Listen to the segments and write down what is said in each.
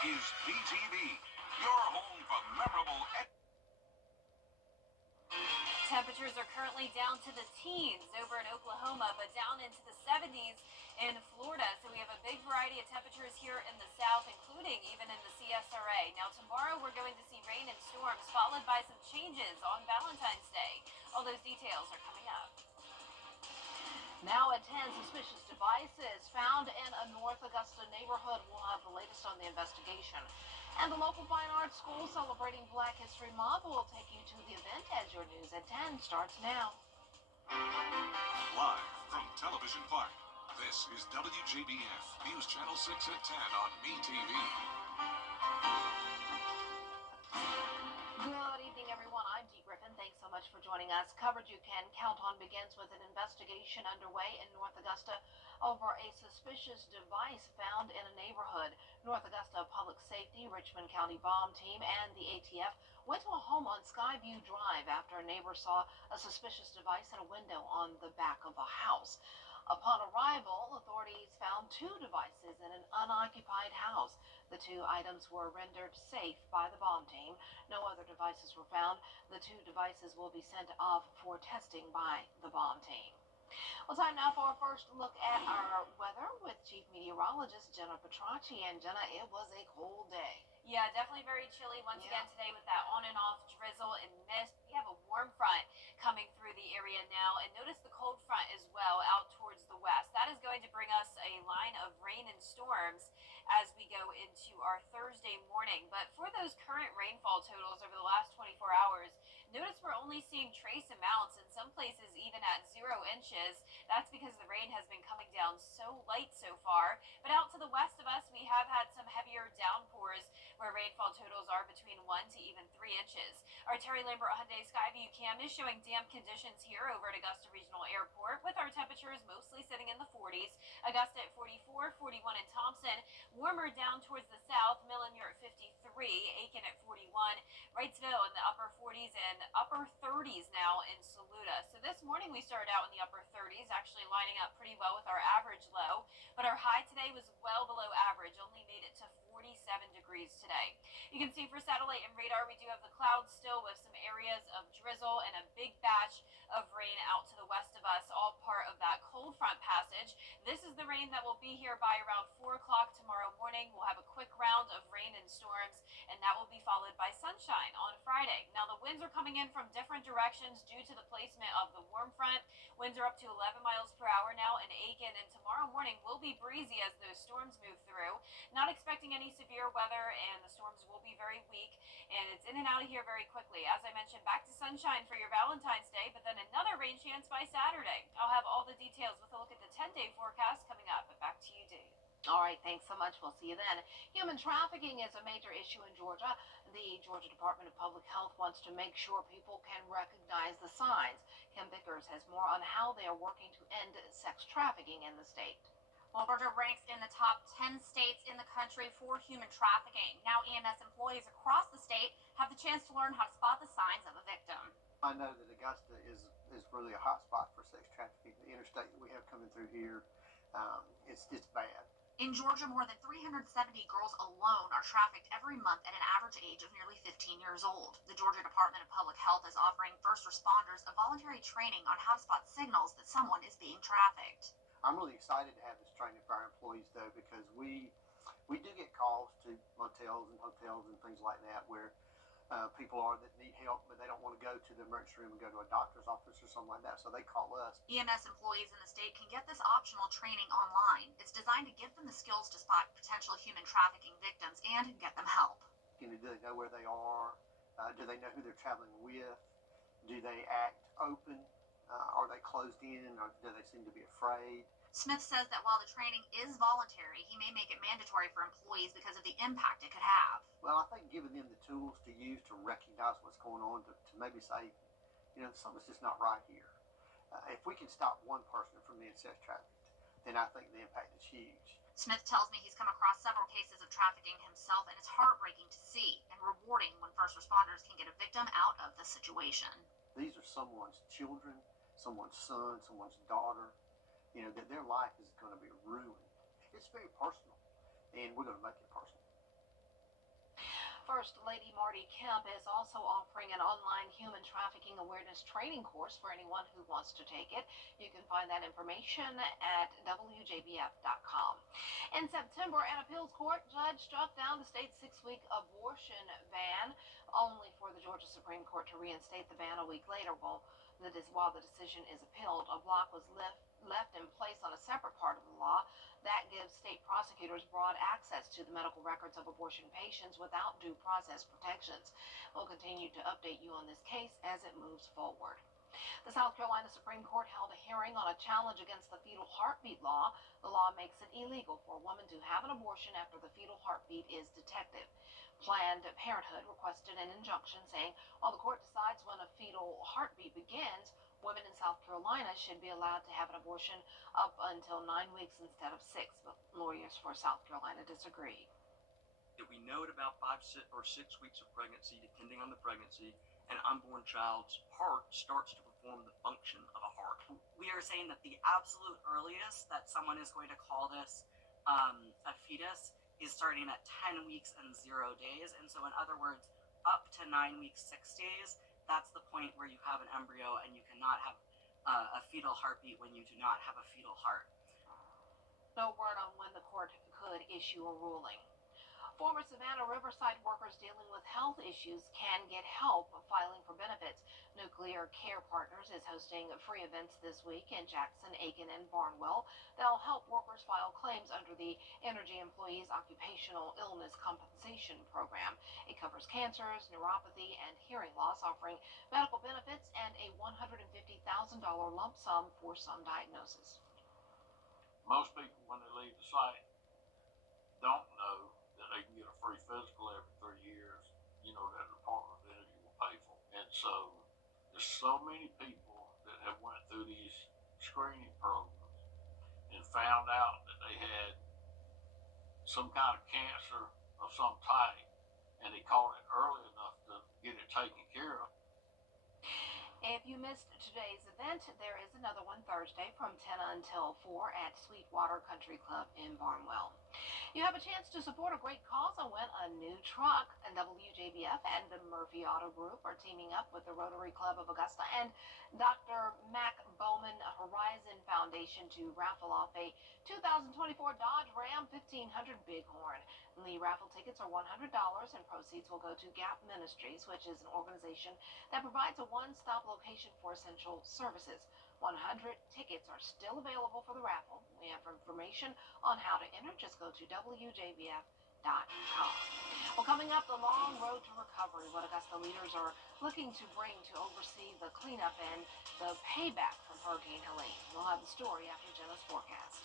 is BTV, your home for memorable. Temperatures are currently down to the teens over in Oklahoma, but down into the 70s in Florida. So we have a big variety of temperatures here in the south, including even in the CSRA. Now tomorrow we're going to see rain and storms, followed by some changes on Valentine's Day. All those details are coming up. Now at 10, suspicious devices found in a North Augusta neighborhood. We'll have the latest on the investigation. And the local fine arts school celebrating Black History Month will take you to the event as your news at 10 starts now. Live from Television Park, this is WJBF News Channel 6 at 10 on BTV. Good evening, everyone. I'm Dee Griffin. Thanks so much for joining us. Coverage you can count on begins with an investigation underway in North Augusta over a suspicious device found in a neighborhood. North Augusta Public Safety, Richmond County Bomb Team, and the ATF went to a home on Skyview Drive after a neighbor saw a suspicious device in a window on the back of a house. Upon arrival, authorities found two devices in an unoccupied house. The two items were rendered safe by the bomb team. No other devices were found. The two devices will be sent off for testing by the bomb team. Well, time now for our first look at our weather with Chief Meteorologist Jenna Petracci. And Jenna, it was a cold day. Yeah, definitely very chilly once again today with that on and off drizzle and mist. We have a warm front coming through the area now, and notice the cold front as well out towards the west. That is going to bring us a line of rain and storms as we go into our Thursday morning. But for those current rainfall totals over the last 24 hours, notice we're only seeing trace amounts, in some places even at 0 inches. That's because the rain has been coming down so light so far. But out to the west of us, we have had some heavier downpours where rainfall totals are between 1 to even 3 inches. Our Terry Lambert Hyundai Skyview cam is showing damp conditions here over at Augusta Regional Airport, with our temperatures mostly sitting in the 40s. Augusta at 44, 41 in Thompson. Warmer down towards the south. Millen, you're at 53. Aiken at 41. Wrightsville in the upper 40s and upper 30s now in Saluda. So this morning we started out in the upper 30s, actually lining up pretty well with our average low. But our high today was well below average, only made it to 47 degrees today. You can see for satellite and radar, we do have the clouds still with some areas of drizzle and a big batch of rain out to the west of us, all part of that cold front passage. This is the rain that will be here by around 4 o'clock tomorrow morning. We'll have a quick round of rain and storms, and that will be followed by sunshine on Friday. Now, the winds are coming in from different directions due to the placement of the warm front. Winds are up to 11 miles per hour now in Aiken, and tomorrow morning will be breezy as those storms move through. Not expecting any severe weather, and the storms will be very weak, and it's in and out of here very quickly. As I mentioned, back to sunshine for your Valentine's Day, but then another rain chance by Saturday. I'll have all the details with a look at the 10-day forecast coming up, but back to you, Dee. All right, thanks so much. We'll see you then. Human trafficking is a major issue in Georgia. The Georgia Department of Public Health wants to make sure people can recognize the signs. Kim Vickers has more on how they are working to end sex trafficking in the state. Well, Georgia ranks in the top 10 states in the country for human trafficking. Now, EMS employees across the state have the chance to learn how to spot the signs of a victim. I know that Augusta is really a hot spot for sex trafficking. The interstate that we have coming through here, it's bad. In Georgia, more than 370 girls alone are trafficked every month at an average age of nearly 15 years old. The Georgia Department of Public Health is offering first responders a voluntary training on how to spot signals that someone is being trafficked. I'm really excited to have this training for our employees, though, because we do get calls to motels and hotels and things like that where people are that need help, but they don't want to go to the emergency room and go to a doctor's office or something like that, so they call us. EMS employees in the state can get this optional training online. It's designed to give them the skills to spot potential human trafficking victims and get them help. Do they know where they are? Do they know who they're traveling with? Do they act open? Are they closed in, or do they seem to be afraid? Smith says that while the training is voluntary, he may make it mandatory for employees because of the impact it could have. Well, I think giving them the tools to use to recognize what's going on, to maybe say, something's just not right here. If we can stop one person from being sex trafficked, then I think the impact is huge. Smith tells me he's come across several cases of trafficking himself, and it's heartbreaking to see and rewarding when first responders can get a victim out of the situation. These are someone's children, someone's son, someone's daughter, that their life is going to be ruined. It's very personal, and we're going to make it personal. Lady Marty Kemp is also offering an online human trafficking awareness training course for anyone who wants to take it. You can find that information at WJBF.com. In September, an appeals court judge struck down the state's 6-week abortion ban, only for the Georgia Supreme Court to reinstate the ban a week later. While the decision is appealed, a block was left in place on a separate part of the law that gives state prosecutors broad access to the medical records of abortion patients without due process protections. We'll continue to update you on this case as it moves forward. The South Carolina Supreme Court held a hearing on a challenge against the fetal heartbeat law. The law makes it illegal for a woman to have an abortion after the fetal heartbeat is detected. Planned Parenthood requested an injunction saying while the court decides when a fetal heartbeat begins, women in South Carolina should be allowed to have an abortion up until 9 weeks instead of 6, but lawyers for South Carolina disagree. We know at about 5 or 6 weeks of pregnancy, depending on the pregnancy, an unborn child's heart starts to perform the function of a heart. We are saying that the absolute earliest that someone is going to call this a fetus is starting at 10 weeks and 0 days. And so in other words, up to 9 weeks, 6 days, that's the point where you have an embryo and you cannot have a fetal heartbeat when you do not have a fetal heart. No word on when the court could issue a ruling. Former Savannah Riverside workers dealing with health issues can get help filing for benefits. Nuclear Care Partners is hosting free events this week in Jackson, Aiken, and Barnwell that'll help workers file claims under the Energy Employees Occupational Illness Compensation Program. It covers cancers, neuropathy, and hearing loss, offering medical benefits and a $150,000 lump sum for some diagnosis. Most people, when they leave the site, don't know that they can get a free physical every 3 years, that the Department of Energy will pay for. And so there's so many people that have went through these screening programs and found out that they had some kind of cancer of some type, and they caught it early enough to get it taken care of. If you missed today's event, there is another one Thursday from 10 until 4 at Sweetwater Country Club in Barnwell. You have a chance to support a great cause and win a new truck. And WJBF and the Murphy Auto Group are teaming up with the Rotary Club of Augusta and Dr. Mac Bowman Horizon Foundation to raffle off a 2024 Dodge Ram 1500 Bighorn. The raffle tickets are $100 and proceeds will go to Gap Ministries, which is an organization that provides a one-stop location for essential services. 100 tickets are still available for the raffle. We have information on how to enter. Just go to WJBF.com. Well, coming up, the long road to recovery, what Augusta leaders are looking to bring to oversee the cleanup and the payback from Hurricane Helene. We'll have the story after Jenna's forecast.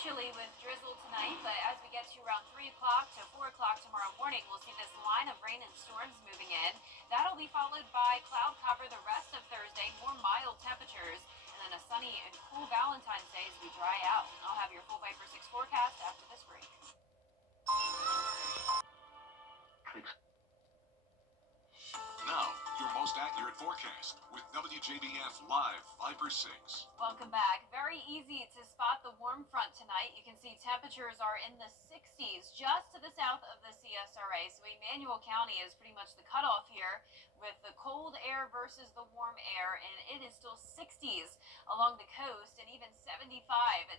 Chilly with drizzle tonight, but as we get to around 3 o'clock to 4 o'clock tomorrow morning, we'll see this line of rain and storms moving in. That'll be followed by cloud cover the rest of Thursday, more mild temperatures, and then a sunny and cool Valentine's Day as we dry out. I'll have your full Viper 6 forecast after this break. Now, your most accurate forecast with WJBF Live Viper 6. Welcome back. Very easy to spot the warm front tonight. You can see temperatures are in the 60s just to the south of the CSRA. So Emmanuel County is pretty much the cutoff here with the cold air versus the warm air, and it is still 60s along the coast and even 75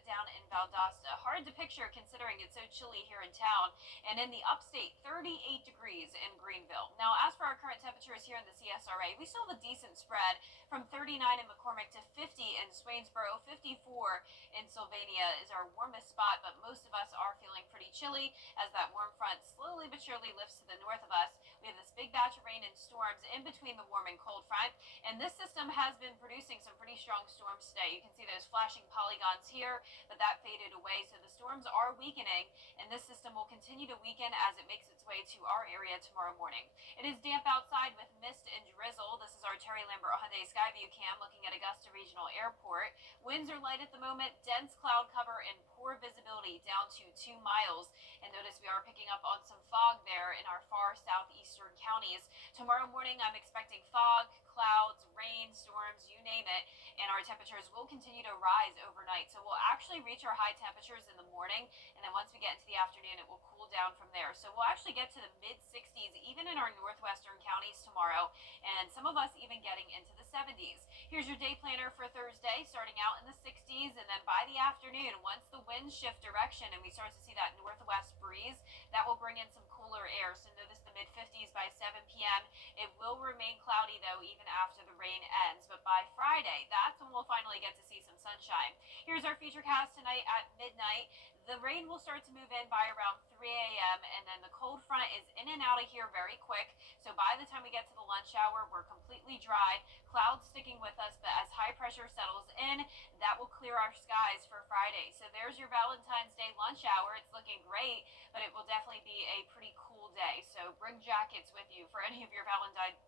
down in Valdosta. Hard to picture considering it's so chilly here in town. And in the upstate, 38 degrees in Greenville. Now, as for our current temperatures here in the CSRA, we still have a decent spread from 39 in McCormick to 50 in Swainsboro. 54 in Sylvania is our warmest spot, but most of us are feeling pretty chilly as that warm front slowly but surely lifts to the north of us. We have this big batch of rain and storms in between the warm and cold front, and this system has been producing some pretty strong storms today. You can see those flashing polygons here, but that faded away, so the storms are weakening, and this system will continue to weaken as it makes its way to our area tomorrow morning. It is damp outside with mist and drizzle. This is our Terry Lambert Hyundai Skyview cam looking at Augusta Regional Airport. Winds are light at the moment, dense cloud cover and poor visibility down to 2 miles. And notice we are picking up on some fog there in our far southeastern counties. Tomorrow morning, I'm expecting fog, clouds, rain, storms, you name it, and our temperatures will continue to rise overnight. So we'll actually reach our high temperatures in the morning, and then once we get into the afternoon, it will cool down from there. So we'll actually get to the mid 60s even in our northwestern counties tomorrow, and some of us even getting into the 70s. Here's your day planner for Thursday, starting out in the 60s, and then by the afternoon, once the winds shift direction and we start to see that northwest breeze, that will bring in some cooler air. So notice the mid 50s by 7 p.m. It will remain cloudy though even after the rain ends, but by Friday, that's when we'll finally get to see some sunshine. Here's our futurecast tonight at midnight. The rain will start to move in by around 3 a.m. and then the cold front is in and out of here very quick. So by the time we get to the lunch hour, we're completely dry. Clouds sticking with us, but as high pressure settles in, that will clear our skies for Friday. So there's your Valentine's Day lunch hour. It's looking great, but it will definitely be a pretty cool day. So bring jackets with you for any of your Valentine's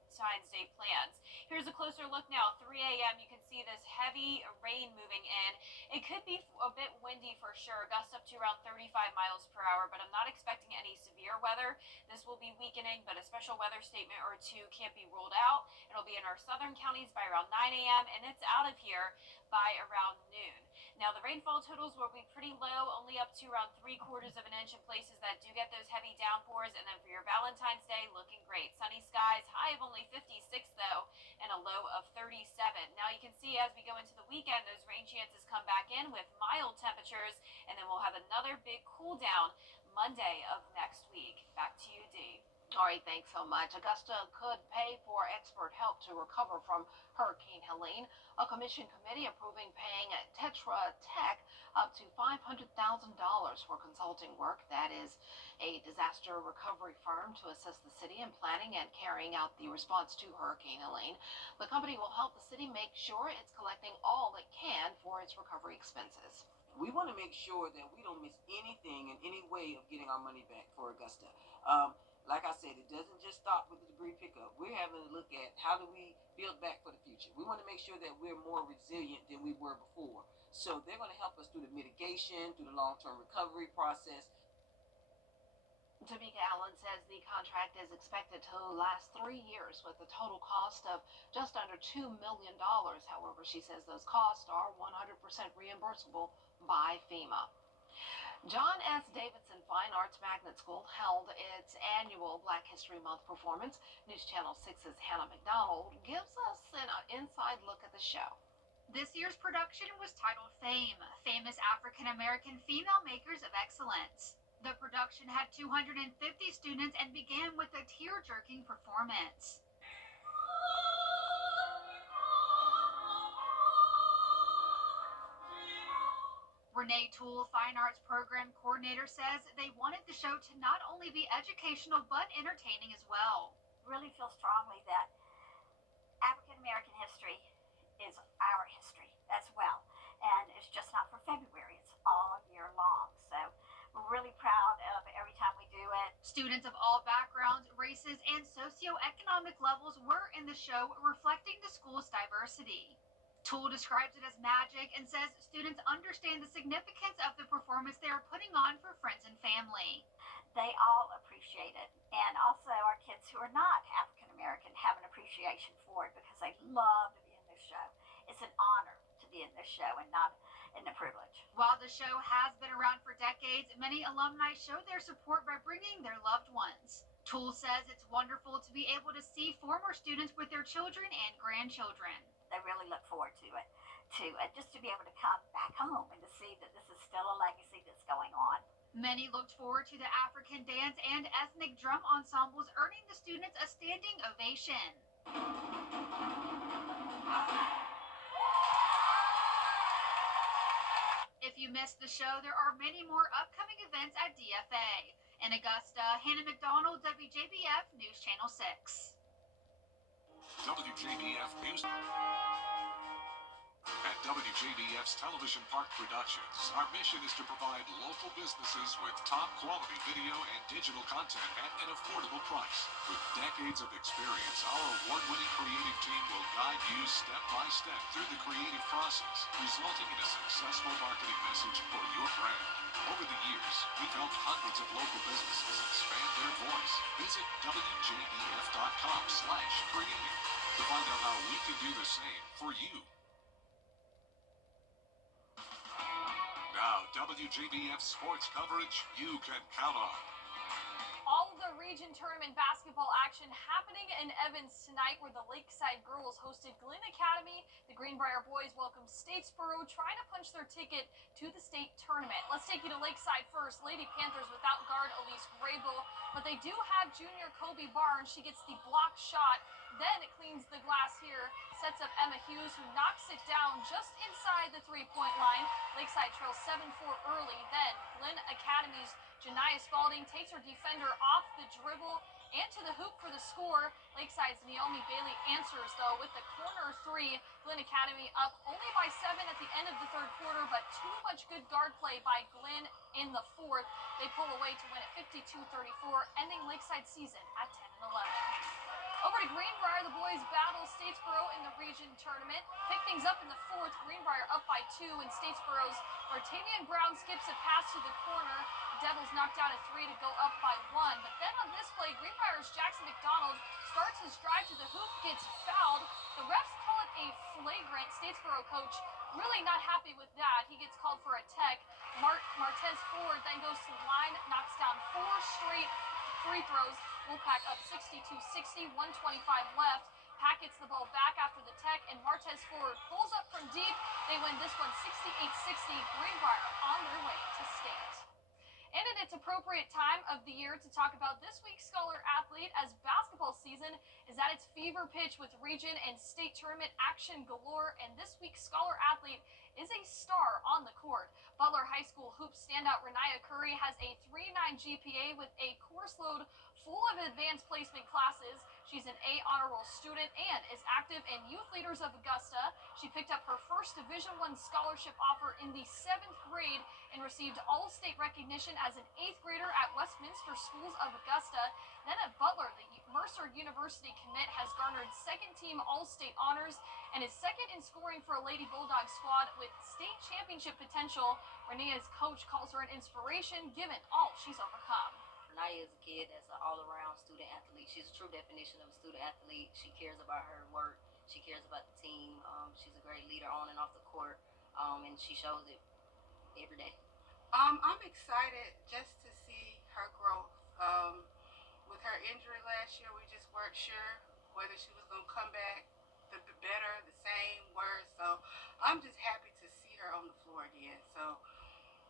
Day plans. Here's a closer look now. 3 a.m. You can see this heavy rain moving in. It could be a bit windy for sure, gusts up to around 35 miles per hour, but I'm not expecting any severe weather. This will be weakening, but a special weather statement or two can't be ruled out. It'll be in our southern counties by around 9 a.m. and it's out of here by around noon. Now the rainfall totals will be pretty low, only up to around 3/4 of an inch in places that do get those heavy downpours. And then for your Valentine's Day, looking great. Sunny skies, high of only 56 though, and a low of 37. Now you can see as we go into the weekend, those rain chances come back in with mild temperatures, and then we'll have another big cool down Monday of next week. Back to you, Dee. All right, thanks so much. Augusta could pay for expert help to recover from Hurricane Helene. A commission committee approving paying Tetra Tech up to $500,000 for consulting work. That is a disaster recovery firm to assist the city in planning and carrying out the response to Hurricane Helene. The company will help the city make sure it's collecting all it can for its recovery expenses. We want to make sure that we don't miss anything in any way of getting our money back for Augusta. Like I said, it doesn't just stop with the debris pickup. We're having to look at how do we build back for the future. We want to make sure that we're more resilient than we were before. So they're going to help us through the mitigation, through the long-term recovery process. Tamika Allen says the contract is expected to last 3 years with a total cost of just under $2 million. However, she says those costs are 100% reimbursable by FEMA. John S. Davidson Fine Arts Magnet School held its annual Black History Month performance. News Channel 6's Hannah McDonald gives us an inside look at the show. This year's production was titled Fame, Famous African American Female Makers of Excellence. The production had 250 students and began with a tear-jerking performance. Renee Toole, Fine Arts Program Coordinator, says they wanted the show to not only be educational but entertaining as well. Really feel strongly that African American history is our history as well. And it's just not for February, it's all year long. So we're really proud of every time we do it. Students of all backgrounds, races, and socioeconomic levels were in the show, reflecting the school's diversity. Toole describes it as magic and says students understand the significance of the performance they are putting on for friends and family. They all appreciate it. And also our kids who are not African American have an appreciation for it because they love to be in this show. It's an honor to be in this show and not a privilege. While the show has been around for decades, many alumni show their support by bringing their loved ones. Toole says it's wonderful to be able to see former students with their children and grandchildren. They really look forward to it, just to be able to come back home and to see that this is still a legacy that's going on. Many looked forward to the African dance and ethnic drum ensembles, earning the students a standing ovation. If you missed the show, there are many more upcoming events at DFA. In Augusta, Hannah McDonald, WJBF News Channel 6. WJBF News. At WJBF's Television Park Productions, our mission is to provide local businesses with top quality video and digital content at an affordable price. With decades of experience, our award-winning creative team will guide you step by step through the creative process, resulting in a successful marketing message for your brand. Over the years, we've helped hundreds of local businesses expand their voice, visit WJBF.com/create to find out how we can do the same for you. Now, WJBF sports coverage you can count on. All of the region tournament basketball action happening in Evans tonight, where the Lakeside girls hosted Glen Academy. The Greenbrier boys welcomed Statesboro, trying to punch their ticket to the state tournament. Let's take you to Lakeside first. Lady Panthers without guard Elise Grable, but they do have junior Kobe Barnes. She gets the block shot, then it cleans the glass here, sets up Emma Hughes, who knocks it down just inside the three-point line. Lakeside trails 7-4 early. Then Glen Academy's Janiah Spalding takes her defender off the dribble and to the hoop for the score. Lakeside's Naomi Bailey answers, though, with the corner three. Glen Academy up only by 7 at the end of the third quarter, but too much good guard play by Glen in the fourth. They pull away to win at 52-34, ending Lakeside's season at 10-11. Over to Greenbrier, the boys battle Statesboro in the region tournament. Pick things up in the fourth. Greenbrier up by 2, and Statesboro's Martavian Brown skips a pass to the corner. The Devils knocked down a 3 to go up by 1. But then on this play, Greenbrier's Jackson McDonald starts his drive to the hoop, gets fouled. The refs call it a flagrant. Statesboro coach really not happy with that. He gets called for a tech. Martez Ford then goes to the line, knocks down 4 straight free throws. Wolfpack up 62-60, 125 left. Pack gets the ball back after the tech, and Martez Ford pulls up from deep. They win this one 68-60. Greenbrier on their way to state. And in its appropriate time of the year to talk about this week's Scholar Athlete, as basketball season is at its fever pitch with region and state tournament action galore, and this week's Scholar Athlete is a star on the court. Butler High School hoop standout Renaya Curry has a 3.9 GPA with a course load full of advanced placement classes. She's an A honor roll student and is active in Youth Leaders of Augusta. She picked up her first Division I scholarship offer in the 7th grade and received all-state recognition as an 8th grader at Westminster Schools of Augusta. Then at Butler, the Mercer University commit has garnered second-team all-state honors and is second in scoring for a Lady Bulldog squad with state championship potential. Renea's coach calls her an inspiration given all she's overcome. Naya is a kid that's an all-around student athlete. She's a true definition of a student athlete. She cares about her work. She cares about the team. She's a great leader on and off the court, and she shows it every day. I'm excited just to see her growth. With her injury last year, we just weren't sure whether she was going to come back the better, the same, worse. So I'm just happy to see her on the floor again. So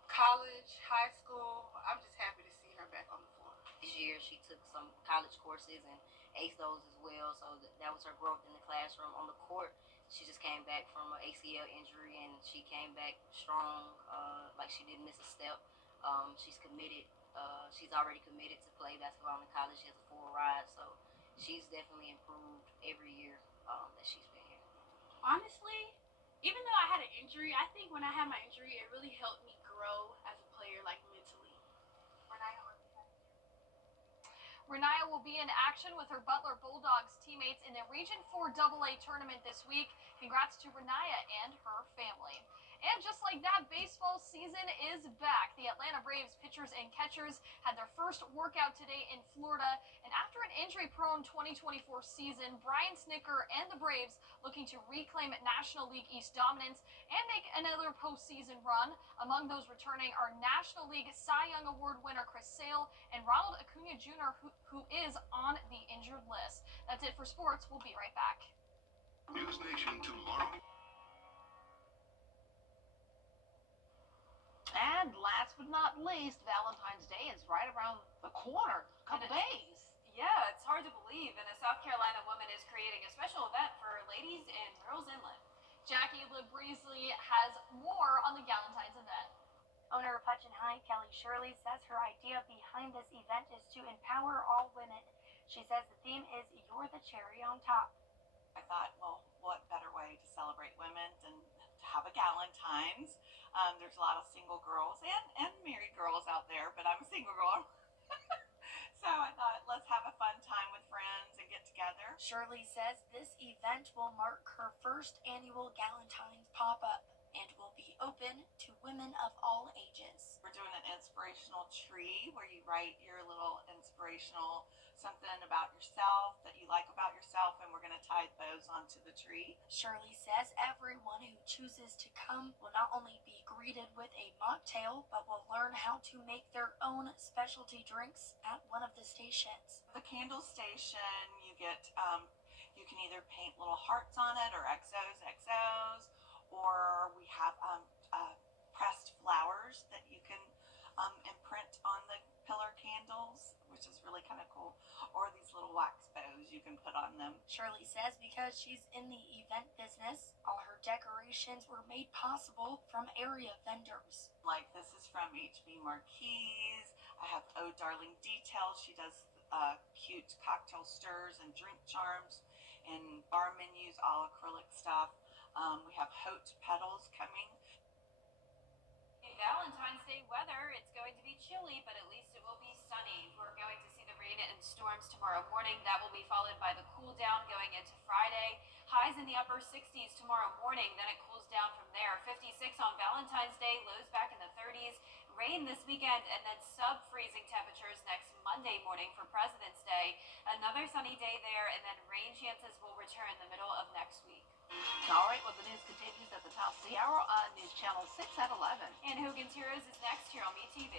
college, high school, I'm just happy to see her back on the floor. This year, she took some college courses and aced those as well. So that was her growth in the classroom. On the court, she just came back from an ACL injury, and she came back strong, like she didn't miss a step. She's committed. She's already committed to play basketball in college. She has a full ride, so she's definitely improved every year that she's been here. Honestly, even though I had an injury, I think when I had my injury, it really helped me grow as a player, like mentally. Renaya will be in action with her Butler Bulldogs teammates in the Region 4 AA tournament this week. Congrats to Renaya and her family. And just like that, baseball season is back. The Atlanta Braves pitchers and catchers had their first workout today in Florida. And after an injury-prone 2024 season, Brian Snicker and the Braves looking to reclaim National League East dominance and make another postseason run. Among those returning are National League Cy Young Award winner Chris Sale and Ronald Acuna Jr., who is on the injured list. That's it for sports. We'll be right back. News Nation tomorrow. And last but not least, Valentine's Day is right around the corner. A couple days. Yeah, it's hard to believe. And a South Carolina woman is creating a special event for ladies and girls inland. Jackie LaBreesley has more on the Galentine's event. Owner of Hutch and High, Kelly Shirley, says her idea behind this event is to empower all women. She says the theme is "You're the Cherry on Top." I thought, well, what better way to celebrate women than to have a Galentine's? There's a lot of single girls and married girls out there, but I'm a single girl. So I thought, let's have a fun time with friends and get together. Shirley says this event will mark her first annual Galentine's pop-up and will be open to women of all ages. We're doing an inspirational tree where you write your little inspirational something about yourself that you like about yourself, and we're going to tie those onto the tree. Shirley says everyone who chooses to come will not only be greeted with a mocktail, but will learn how to make their own specialty drinks at one of the stations. The candle station, you get, you can either paint little hearts on it or XOs, or we have pressed flowers that you can imprint on the pillar candles, which is really kind of cool, or these little wax bows you can put on them. Shirley says because she's in the event business, all her decorations were made possible from area vendors. Like this is from HB Marquise. I have Oh Darling Details. She does cute cocktail stirs and drink charms and bar menus, all acrylic stuff. We have Haute Petals coming. Valentine's Day weather, it's going to be chilly, but at least it will be sunny. We're going to see the rain and storms tomorrow morning. That will be followed by the cool down going into Friday. Highs in the upper 60s tomorrow morning, then it cools down from there. 56 on Valentine's Day, lows back in the 30s. Rain this weekend, and then sub-freezing temperatures next Monday morning for President's Day. Another sunny day there, and then rain chances will return in the middle of next week. All right, well, the news continues at the top of the hour on News Channel 6 at 11. And Hogan's Heroes is next here on MeTV.